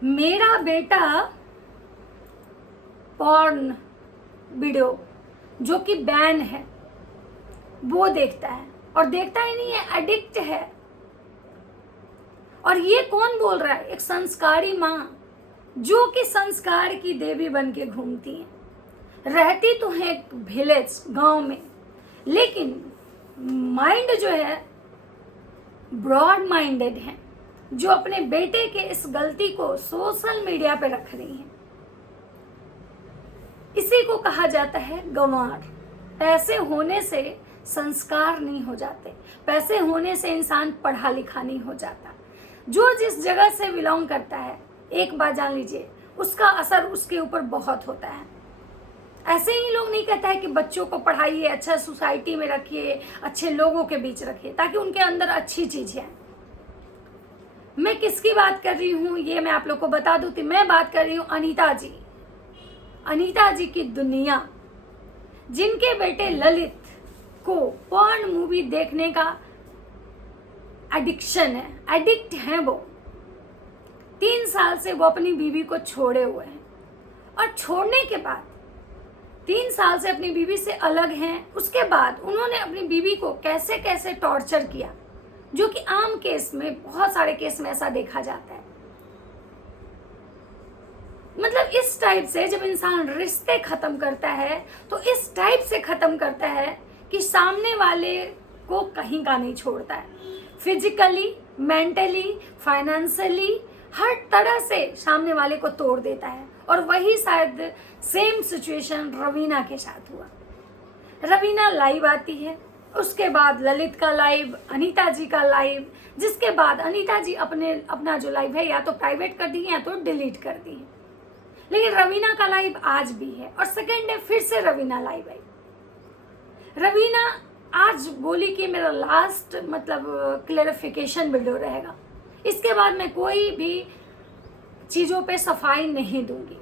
मेरा बेटा porn video जो कि बैन है वो देखता है, और देखता ही नहीं है, एडिक्ट है। और ये कौन बोल रहा है? एक संस्कारी माँ जो कि संस्कार की देवी बन के घूमती है, रहती तो है एक विलेज गांव में, लेकिन माइंड जो है ब्रॉड माइंडेड है, जो अपने बेटे के इस गलती को सोशल मीडिया पे रख रही है। इसी को कहा जाता है गंवार। पैसे होने से संस्कार नहीं हो जाते, पैसे होने से इंसान पढ़ा लिखा नहीं हो जाता। जो जिस जगह से बिलोंग करता है, एक बात जान लीजिए, उसका असर उसके ऊपर बहुत होता है। ऐसे ही लोग नहीं कहता है कि बच्चों को पढ़ाइए, अच्छा सोसाइटी में रखिए, अच्छे लोगों के बीच रखिए ताकि उनके अंदर अच्छी चीजें आए। मैं किसकी बात कर रही हूँ ये मैं आप लोग को बता दूं। मैं बात कर रही हूँ अनीता जी की दुनिया, जिनके बेटे ललित को पॉर्न मूवी देखने का एडिक्शन है, एडिक्ट हैं वो। 3 साल से वो अपनी बीवी को छोड़े हुए हैं, और छोड़ने के बाद 3 साल से अपनी बीवी से अलग हैं। उसके बाद उन्होंने अपनी बीवी को कैसे कैसे टॉर्चर किया, जो कि आम केस में, बहुत सारे केस में ऐसा देखा जाता है। मतलब इस टाइप से जब इंसान रिश्ते खत्म करता है तो इस टाइप से खत्म करता है कि सामने वाले को कहीं का नहीं छोड़ता है। फिजिकली, मेंटली, फाइनेंशियली, हर तरह से सामने वाले को तोड़ देता है। और वही शायद सेम सिचुएशन रवीना के साथ हुआ। रवीना लाइव आती है, उसके बाद ललित का लाइव, अनीता जी का लाइव, जिसके बाद अनीता जी अपना जो लाइव है या तो प्राइवेट कर दी है या तो डिलीट कर दी है। लेकिन रवीना का लाइव आज भी है, और सेकेंड डे फिर से रवीना लाइव आई। रवीना आज बोली कि मेरा लास्ट क्लेरिफिकेशन वीडियो रहेगा, इसके बाद मैं कोई भी चीज़ों पे सफाई नहीं दूंगी।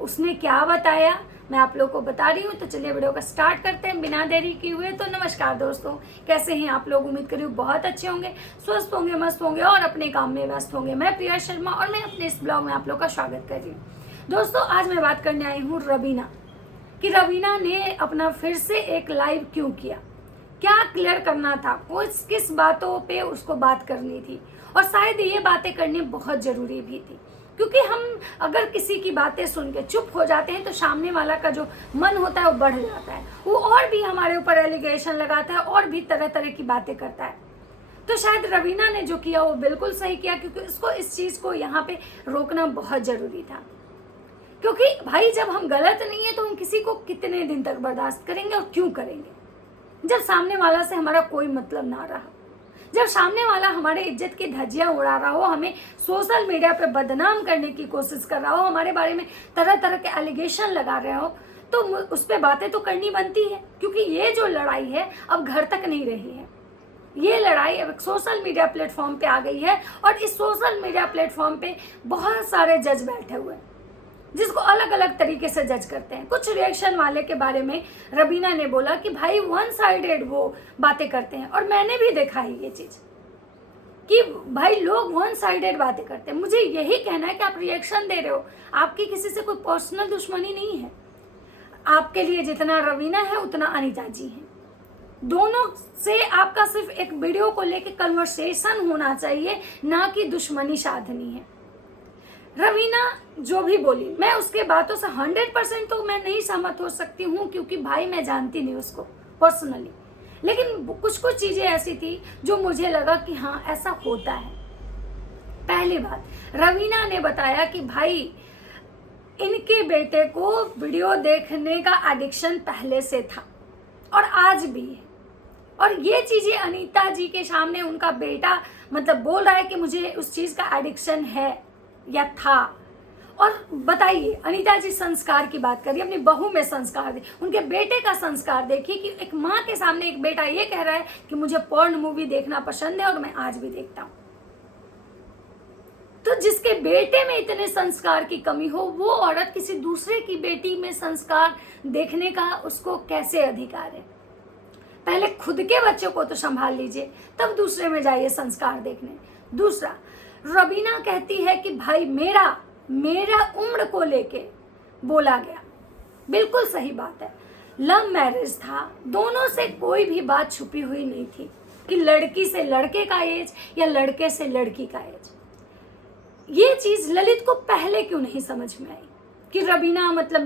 उसने क्या बताया मैं आप लोग को बता रही हूँ। तो चलिए वीडियो का स्टार्ट करते हैं बिना देरी किए हुए। तो नमस्कार दोस्तों, कैसे हैं आप लोग? उम्मीद करी बहुत अच्छे होंगे, स्वस्थ होंगे, मस्त होंगे और अपने काम में व्यस्त होंगे। मैं प्रिया शर्मा और मैं अपने इस ब्लॉग में आप लोग का स्वागत कर रही हूँ। दोस्तों आज मैं बात करने आई हूँ रवीना कि रवीना ने अपना फिर से एक लाइव क्यों किया, क्या क्लियर करना था, किस बातों पे उसको बात करनी थी, और शायद ये बातें करनी बहुत ज़रूरी भी थी। क्योंकि हम अगर किसी की बातें सुन के चुप हो जाते हैं तो सामने वाला का जो मन होता है वो बढ़ जाता है, वो और भी हमारे ऊपर एलिगेशन लगाता है और भी तरह तरह की बातें करता है। तो शायद रवीना ने जो किया वो बिल्कुल सही किया, क्योंकि उसको इस चीज़ को यहाँ पे रोकना बहुत ज़रूरी था। क्योंकि भाई जब हम गलत नहीं है तो हम किसी को कितने दिन तक बर्दाश्त करेंगे और क्यों करेंगे, जब सामने वाला से हमारा कोई मतलब ना रहा, जब सामने वाला हमारे इज्जत की धज्जियां उड़ा रहा हो, हमें सोशल मीडिया पे बदनाम करने की कोशिश कर रहा हो, हमारे बारे में तरह तरह के एलिगेशन लगा रहे हो, तो उस पर बातें तो करनी बनती है। क्योंकि ये जो लड़ाई है अब घर तक नहीं रही है, ये लड़ाई अब सोशल मीडिया प्लेटफॉर्म पे आ गई है। और इस सोशल मीडिया प्लेटफॉर्म पे बहुत सारे जज बैठे हुए हैं जिसको अलग अलग तरीके से जज करते हैं। कुछ रिएक्शन वाले के बारे में रवीना ने बोला कि भाई वन साइडेड वो बातें करते हैं, और मैंने भी देखा है ये चीज कि भाई लोग वन साइडेड बातें करते हैं। मुझे यही कहना है कि आप रिएक्शन दे रहे हो, आपकी किसी से कोई पर्सनल दुश्मनी नहीं है। आपके लिए जितना रवीना है उतना अनीता जी है। दोनों से आपका सिर्फ एक वीडियो को लेकर कन्वर्सेशन होना चाहिए, ना कि दुश्मनी साधनी है। रवीना जो भी बोली, मैं उसके बातों से 100% तो मैं नहीं सहमत हो सकती हूँ, क्योंकि भाई मैं जानती नहीं उसको पर्सनली, लेकिन कुछ कुछ चीज़ें ऐसी थी जो मुझे लगा कि हाँ ऐसा होता है। पहली बात, रवीना ने बताया कि भाई इनके बेटे को वीडियो देखने का एडिक्शन पहले से था और आज भी है, और ये चीज़ें अनीता जी के सामने उनका बेटा बोल रहा है कि मुझे उस चीज़ का एडिक्शन है या था। और बताइए, अनीता जी संस्कार की बात करिए, अपनी बहू में संस्कार दे, उनके बेटे का संस्कार देखिए कि एक माँ के सामने एक बेटा ये कह रहा है कि मुझे पॉर्न मूवी देखना पसंद है और मैं आज भी देखता हूँ। तो जिसके बेटे में इतने संस्कार की कमी हो, वो औरत किसी दूसरे की बेटी में संस्कार देखने का उसको कैसे अधिकार है? पहले खुद के बच्चों को तो संभाल लीजिए, तब दूसरे में जाइए संस्कार देखने। दूसरा, रवीना कहती है कि भाई मेरा उम्र को लेके बोला गया, बिल्कुल सही बात है। लव मैरिज था, दोनों से कोई भी बात छुपी हुई नहीं थी कि लड़की से लड़के का एज या लड़के से लड़की का एज। ये चीज ललित को पहले क्यों नहीं समझ में आई कि रवीना मतलब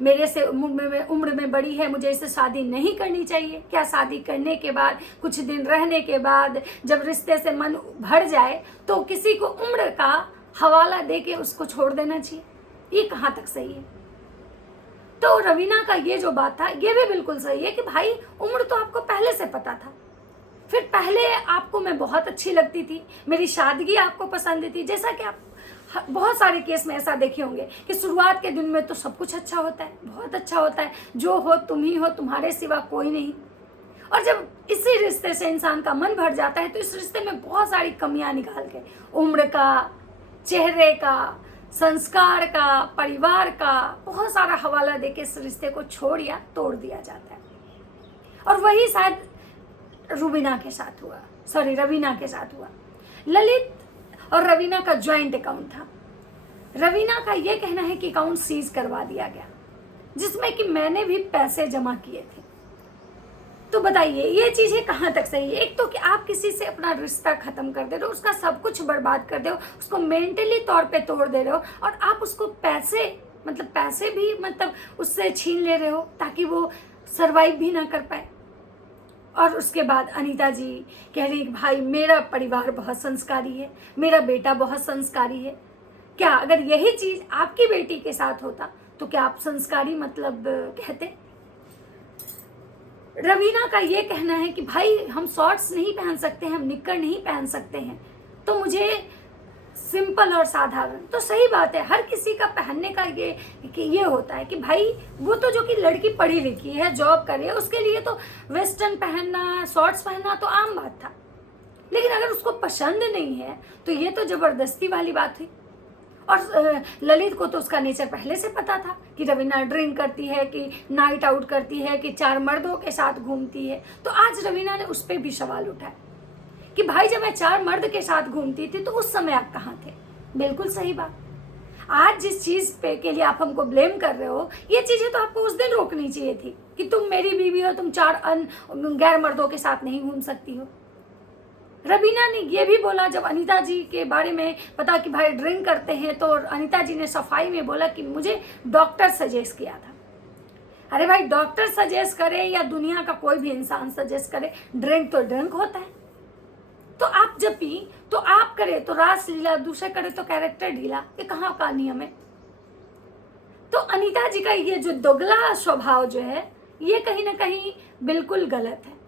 मेरे से उम्र में बड़ी है, मुझे इससे शादी नहीं करनी चाहिए। क्या शादी करने के बाद, कुछ दिन रहने के बाद, जब रिश्ते से मन भर जाए तो किसी को उम्र का हवाला दे के उसको छोड़ देना चाहिए? ये कहाँ तक सही है? तो रवीना का ये जो बात था ये भी बिल्कुल सही है कि भाई उम्र तो आपको पहले से पता था। फिर पहले आपको मैं बहुत अच्छी लगती थी, मेरी सादगी आपको पसंद थी। जैसा कि आप बहुत सारे केस में ऐसा देखे होंगे कि शुरुआत के दिन में तो सब कुछ अच्छा होता है, बहुत अच्छा होता है, जो हो तुम ही हो, तुम्हारे सिवा कोई नहीं। और जब इसी रिश्ते से इंसान का मन भर जाता है तो इस रिश्ते में बहुत सारी कमियां निकाल के, उम्र का, चेहरे का, संस्कार का, परिवार का बहुत सारा हवाला देके इस रिश्ते को छोड़ या तोड़ दिया जाता है। और वही शायद रवीना के साथ हुआ। ललित और रवीना का ज्वाइंट अकाउंट था। रवीना का यह कहना है कि अकाउंट सीज करवा दिया गया, जिसमें कि मैंने भी पैसे जमा किए थे। तो बताइए ये चीजें कहाँ तक सही है? एक तो कि आप किसी से अपना रिश्ता खत्म कर दे रहे हो, उसका सब कुछ बर्बाद कर दे हो, उसको मेंटली तौर पे तोड़ दे रहे हो, और आप उसको पैसे भी उससे छीन ले रहे हो ताकि वो सरवाइव भी ना कर पाए। और उसके बाद अनीता जी कह रही भाई मेरा परिवार बहुत संस्कारी है, मेरा बेटा बहुत संस्कारी है। क्या अगर यही चीज आपकी बेटी के साथ होता तो क्या आप संस्कारी कहते? रवीना का ये कहना है कि भाई हम शॉर्ट्स नहीं पहन सकते हैं, हम निक्कर नहीं पहन सकते हैं, तो मुझे सिंपल और साधारण। तो सही बात है, हर किसी का पहनने का ये होता है कि भाई वो तो जो कि लड़की पढ़ी लिखी है, जॉब कर रही है, उसके लिए तो वेस्टर्न पहनना, शॉर्ट्स पहनना तो आम बात था। लेकिन अगर उसको पसंद नहीं है तो ये तो जबरदस्ती वाली बात हुई। और ललित को तो उसका नेचर पहले से पता था कि रवीना ड्रिंक करती है, कि नाइट आउट करती है, कि 4 मर्दों के साथ घूमती है। तो आज रवीना ने उस पर भी सवाल उठाया कि भाई जब मैं 4 मर्द के साथ घूमती थी तो उस समय आप कहाँ थे? बिल्कुल सही बात। आज जिस चीज पे के लिए आप हमको ब्लेम कर रहे हो, ये चीजें तो आपको उस दिन रोकनी चाहिए थी कि तुम मेरी बीवी हो, तुम 4 गैर मर्दों के साथ नहीं घूम सकती हो। रवीना ने ये भी बोला जब अनीता जी के बारे में पता कि भाई ड्रिंक करते हैं, तो अनीता जी ने सफाई में बोला कि मुझे डॉक्टर सजेस्ट किया था। अरे भाई डॉक्टर सजेस्ट करे या दुनिया का कोई भी इंसान सजेस्ट करे, ड्रिंक तो ड्रिंक होता है। तो आप जब पी तो आप करे तो रास लीला, दूसरे करे तो कैरेक्टर ढीला, ये कहाँ का नियम है? तो अनीता जी का ये जो दोगला स्वभाव जो है ये कहीं ना कहीं बिल्कुल गलत है।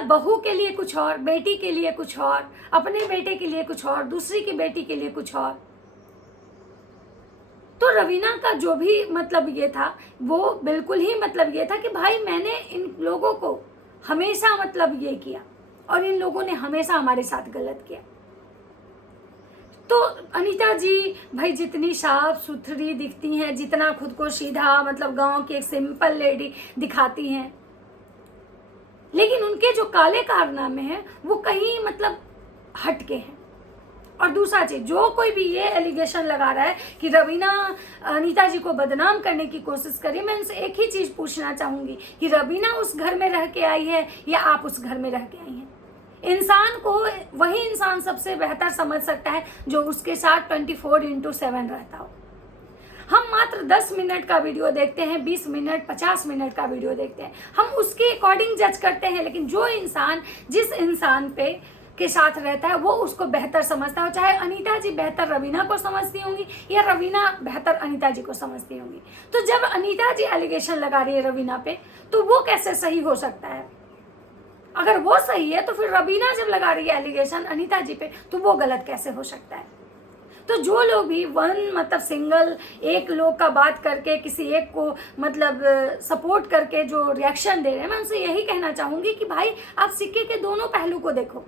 बहू के लिए कुछ और, बेटी के लिए कुछ और, अपने बेटे के लिए कुछ और, दूसरी की बेटी के लिए कुछ और। तो रवीना का जो भी ये था वो बिल्कुल ही ये था कि भाई मैंने इन लोगों को हमेशा ये किया और इन लोगों ने हमेशा हमारे साथ गलत किया। तो अनीता जी भाई जितनी साफ सुथरी दिखती हैं, जितना खुद को सीधा गांव की एक सिंपल लेडी दिखाती हैं, लेकिन उनके जो काले कारनामे हैं वो कहीं हटके हैं। और दूसरा चीज, जो कोई भी ये एलिगेशन लगा रहा है कि रवीना अनीता जी को बदनाम करने की कोशिश करी, मैं उनसे एक ही चीज पूछना चाहूंगी कि रवीना उस घर में रह के आई है या आप उस घर में रह के आई हैं? इंसान को वही इंसान सबसे बेहतर समझ सकता है जो उसके साथ 24/7 रहता हो। हम मात्र 10 मिनट का वीडियो देखते हैं, 20 मिनट 50 मिनट का वीडियो देखते हैं, हम उसके अकॉर्डिंग जज करते हैं। लेकिन जो इंसान जिस इंसान के साथ रहता है वो उसको बेहतर समझता है। चाहे अनीता जी बेहतर रवीना को समझती होंगी या रवीना बेहतर अनीता जी को समझती होंगी। तो जब अनीता जी एलिगेशन लगा रही है रवीना पे, तो वो कैसे सही हो सकता है? अगर वो सही है तो फिर रवीना जब लगा रही है एलिगेशन अनीता जी पे, तो वो गलत कैसे हो सकता है? तो जो लोग भी सिंगल एक लोग का बात करके किसी एक को सपोर्ट करके जो रिएक्शन दे रहे हैं, मैं उनसे यही कहना चाहूंगी कि भाई आप सिक्के के दोनों पहलू को देखो।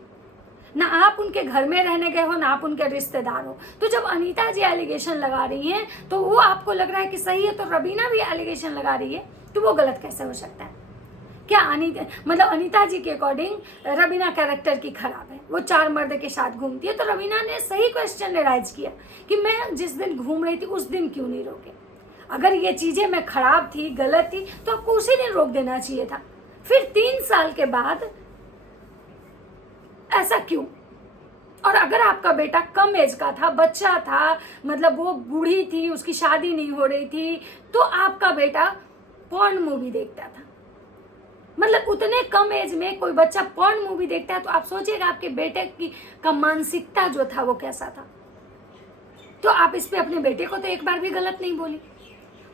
ना आप उनके घर में रहने गए हो, ना आप उनके रिश्तेदार हो। तो जब अनीता जी एलिगेशन लगा रही हैं तो वो आपको लग रहा है कि सही है, तो रवीना भी एलिगेशन लगा रही है, तो वो गलत कैसे हो सकता है? क्या अनीता जी के अकॉर्डिंग रवीना कैरेक्टर की खराब है? वो 4 मर्द के साथ घूमती है। तो रवीना ने सही क्वेश्चन राइज किया कि मैं जिस दिन घूम रही थी उस दिन क्यों नहीं रोके। अगर ये चीज़ें मैं खराब थी, गलत थी, तो आपको उसी दिन रोक देना चाहिए था। फिर 3 साल के बाद ऐसा क्यों? और अगर आपका बेटा कम एज का था, बच्चा था, मतलब वो बूढ़ी थी, उसकी शादी नहीं हो रही थी, तो आपका बेटा पॉर्न मूवी देखता था। मतलब उतने कम एज में कोई बच्चा पॉर्न मूवी देखता है, तो आप सोचिएगा आपके बेटे की का मानसिकता जो था वो कैसा था। तो आप इस पे अपने बेटे को तो एक बार भी गलत नहीं बोली।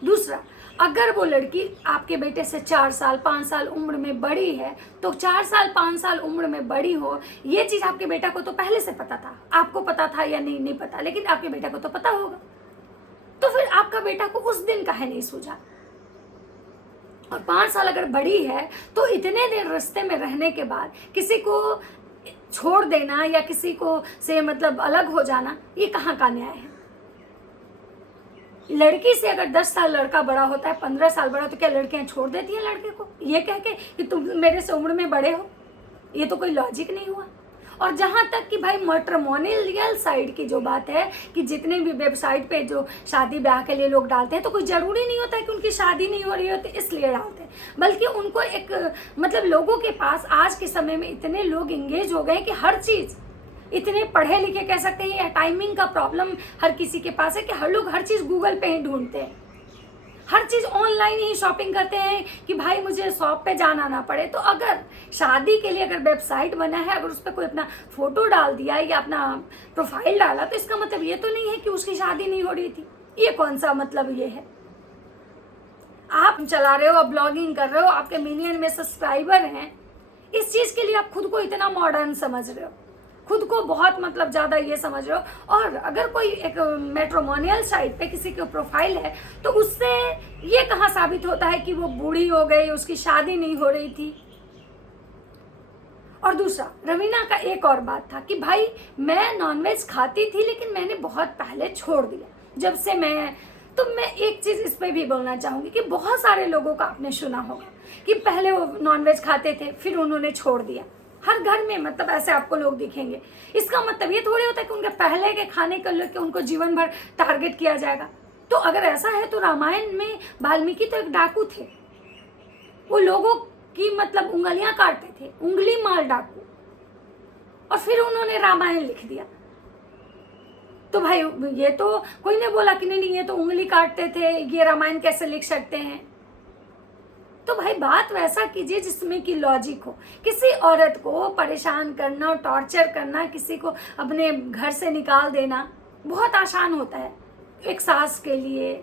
दूसरा, अगर वो लड़की आपके बेटे से 4 साल 5 साल उम्र में बड़ी है, तो 4 साल 5 साल उम्र में बड़ी हो, ये चीज़ आपके बेटा को तो पहले से पता था। आपको पता था या नहीं पता, लेकिन आपके बेटा को तो पता होगा। तो फिर आपका बेटा को उस दिन काहे नहीं सूझा? और 5 साल अगर बड़ी है, तो इतने दिन रिश्ते में रहने के बाद किसी को छोड़ देना या किसी को से मतलब अलग हो जाना, ये कहाँ का न्याय है? लड़की से अगर 10 साल लड़का बड़ा होता है, 15 साल बड़ा, तो क्या लड़कियां छोड़ देती हैं लड़के को ये कह के कि तुम मेरे से उम्र में बड़े हो? ये तो कोई लॉजिक नहीं हुआ। और जहाँ तक कि भाई मैट्रिमोनियल साइड की जो बात है कि जितने भी वेबसाइट पे जो शादी ब्याह के लिए लोग डालते हैं, तो कोई ज़रूरी नहीं होता है कि उनकी शादी नहीं हो रही होती इसलिए डालते हैं, बल्कि उनको एक मतलब लोगों के पास आज के समय में इतने लोग इंगेज हो गए कि हर चीज़, इतने पढ़े लिखे कह सकते हैं, या टाइमिंग का प्रॉब्लम हर किसी के पास है कि हर लोग हर चीज़ गूगल पे ही ढूंढते हैं, हर चीज़ ऑनलाइन ही शॉपिंग करते हैं कि भाई मुझे शॉप पे जाना ना पड़े। तो अगर शादी के लिए अगर वेबसाइट बना है, अगर उस पर कोई अपना फोटो डाल दिया या अपना प्रोफाइल डाला, तो इसका मतलब ये तो नहीं है कि उसकी शादी नहीं हो रही थी। ये कौन सा मतलब ये है? आप चला रहे हो, आप ब्लॉगिंग कर रहे हो, आपके मिलियन में सब्सक्राइबर हैं, इस चीज़ के लिए आप खुद को इतना मॉडर्न समझ रहे हो, खुद को बहुत मतलब ज़्यादा ये समझ रहे हो। और अगर कोई एक मैट्रिमोनियल साइट पे किसी की प्रोफाइल है, तो उससे ये कहाँ साबित होता है कि वो बूढ़ी हो गई, उसकी शादी नहीं हो रही थी। और दूसरा, रवीना का एक और बात था कि भाई मैं नॉनवेज खाती थी, लेकिन मैंने बहुत पहले छोड़ दिया जब से तो मैं एक चीज़ इस पर भी बोलना चाहूँगी कि बहुत सारे लोगों का आपने सुना होगा कि पहले वो नॉनवेज खाते थे, फिर उन्होंने छोड़ दिया। हर घर में मतलब ऐसे आपको लोग दिखेंगे। इसका मतलब ये थोड़ी होता है कि उनके पहले के खाने को लेकर उनको जीवन भर टारगेट किया जाएगा। तो अगर ऐसा है तो रामायण में वाल्मीकि तो एक डाकू थे, वो लोगों की मतलब उंगलियां काटते थे, उंगली मार डाकू, और फिर उन्होंने रामायण लिख दिया। तो भाई ये तो कोई ने बोला कि नहीं ये तो उंगली काटते थे, ये रामायण कैसे लिख सकते हैं? तो भाई बात वैसा कीजिए जिसमें कि लॉजिक हो। किसी औरत को परेशान करना, टॉर्चर करना, किसी को अपने घर से निकाल देना बहुत आसान होता है एक सास के लिए,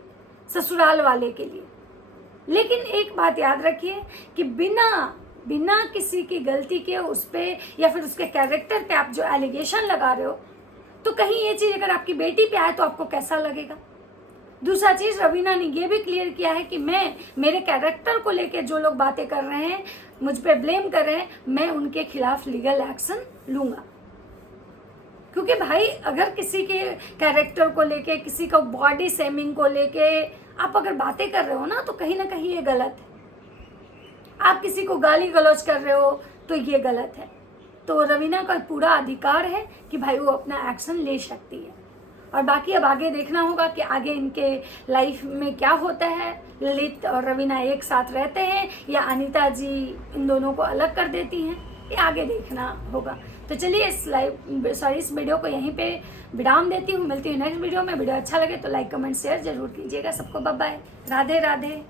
ससुराल वाले के लिए। लेकिन एक बात याद रखिए कि बिना किसी की गलती के उस पर या फिर उसके कैरेक्टर पे आप जो एलिगेशन लगा रहे हो, तो कहीं ये चीज़ अगर आपकी बेटी पे आए तो आपको कैसा लगेगा? दूसरा चीज़, रवीना ने ये भी क्लियर किया है कि मेरे कैरेक्टर को लेके जो लोग बातें कर रहे हैं, मुझ पे ब्लेम कर रहे हैं, मैं उनके खिलाफ लीगल एक्शन लूँगा। क्योंकि भाई अगर किसी के कैरेक्टर को लेके, किसी को बॉडी शेमिंग को लेके आप अगर बातें कर रहे हो ना, तो कहीं ना कहीं ये गलत है। आप किसी को गाली गलौज कर रहे हो तो ये गलत है। तो रवीना का पूरा अधिकार है कि भाई वो अपना एक्शन ले सकती है। और बाकी अब आगे देखना होगा कि आगे इनके लाइफ में क्या होता है। ललित और रवीना एक साथ रहते हैं या अनीता जी इन दोनों को अलग कर देती हैं, ये आगे देखना होगा। तो चलिए इस वीडियो को यहीं पे विराम देती हूँ। मिलती हूँ नेक्स्ट वीडियो में। वीडियो अच्छा लगे तो लाइक कमेंट शेयर जरूर कीजिएगा। सबको बाय बाय, राधे राधे।